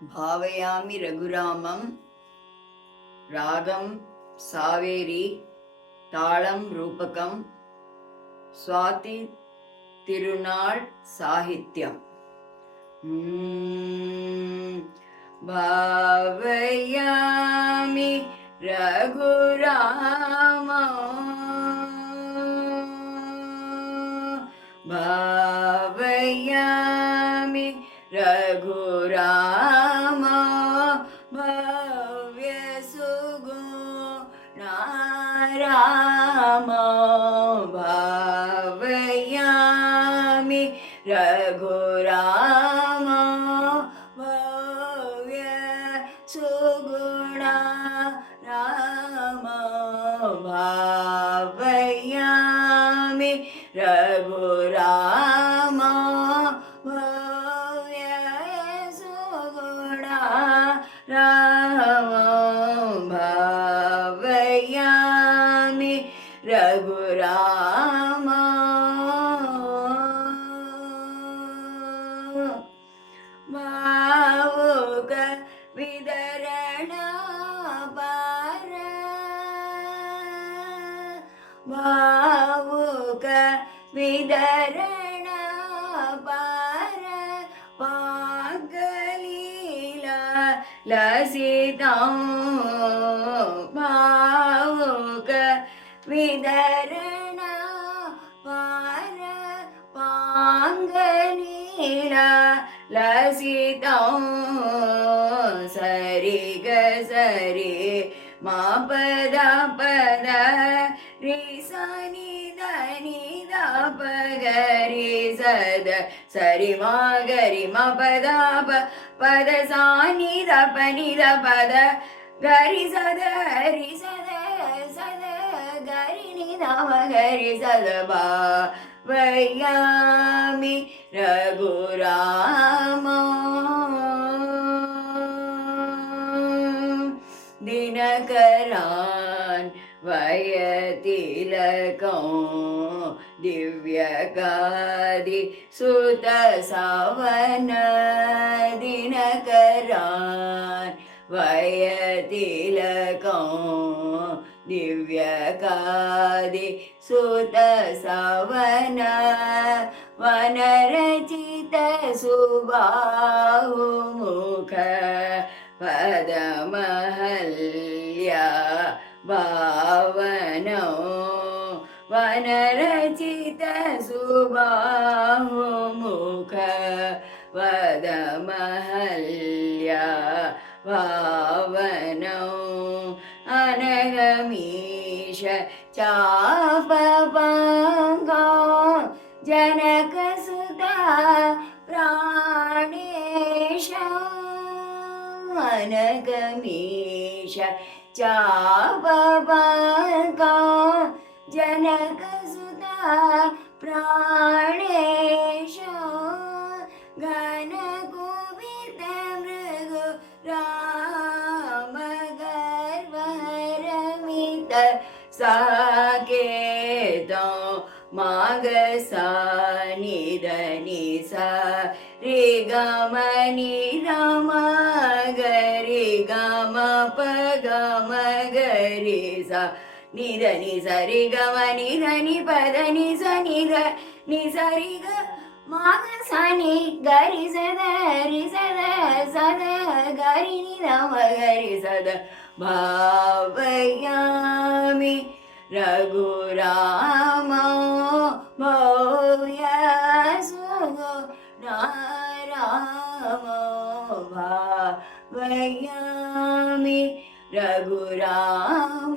भावयामि रघुरामं रागं सावेरी ताळं रूपकं स्वाति तिरुनाळ साहित्यम् भावयामि रघुरामं भावयामि रघुराम भव्य सुगुणाराम भावयामि रघुराम भव्य सुगुणाराम भावयामि रघुराम राम भावयामि रघुराम भावुक विदरण पार भावुक विदरण पार पागलीला लसितं भावुक विदरण पार पांगलीला लसितं सरि ग सरि मा पद पद रि सा नि द प ग रि सद सरि मा ग रि मा पद पद सा नि द पद ग रि सद सद ग रि नि द म ग रि सद भावयामि रघुराम दिनकरान् वयतिलकं दिव्यकादि सुत सावन दिनकरान् वयतिलकं दिव्यकादि सुत सावन वनरचित सुबाहुमुख पदमहल्या भावनो वनरचित सुबाहुमुख पदमहल्या भावनो अनगमीश चापपाङ्गा जनकसुता प्राणेश अनगमीश चापपाङ्गा जनकसुता प्राणेश घनकुपित मृगु राम गर्वरमित साकेतो मागसा निद निसा रे गम निरम गरि गम पगम गरि सा निद निस रे गम निद नि पद निस निद निस रे ग माग सनि गरि सद रि सद सद गरि नि नम गरि सद भावयामि रघुराम भव्य सुगुणाराम भावयामि रघुराम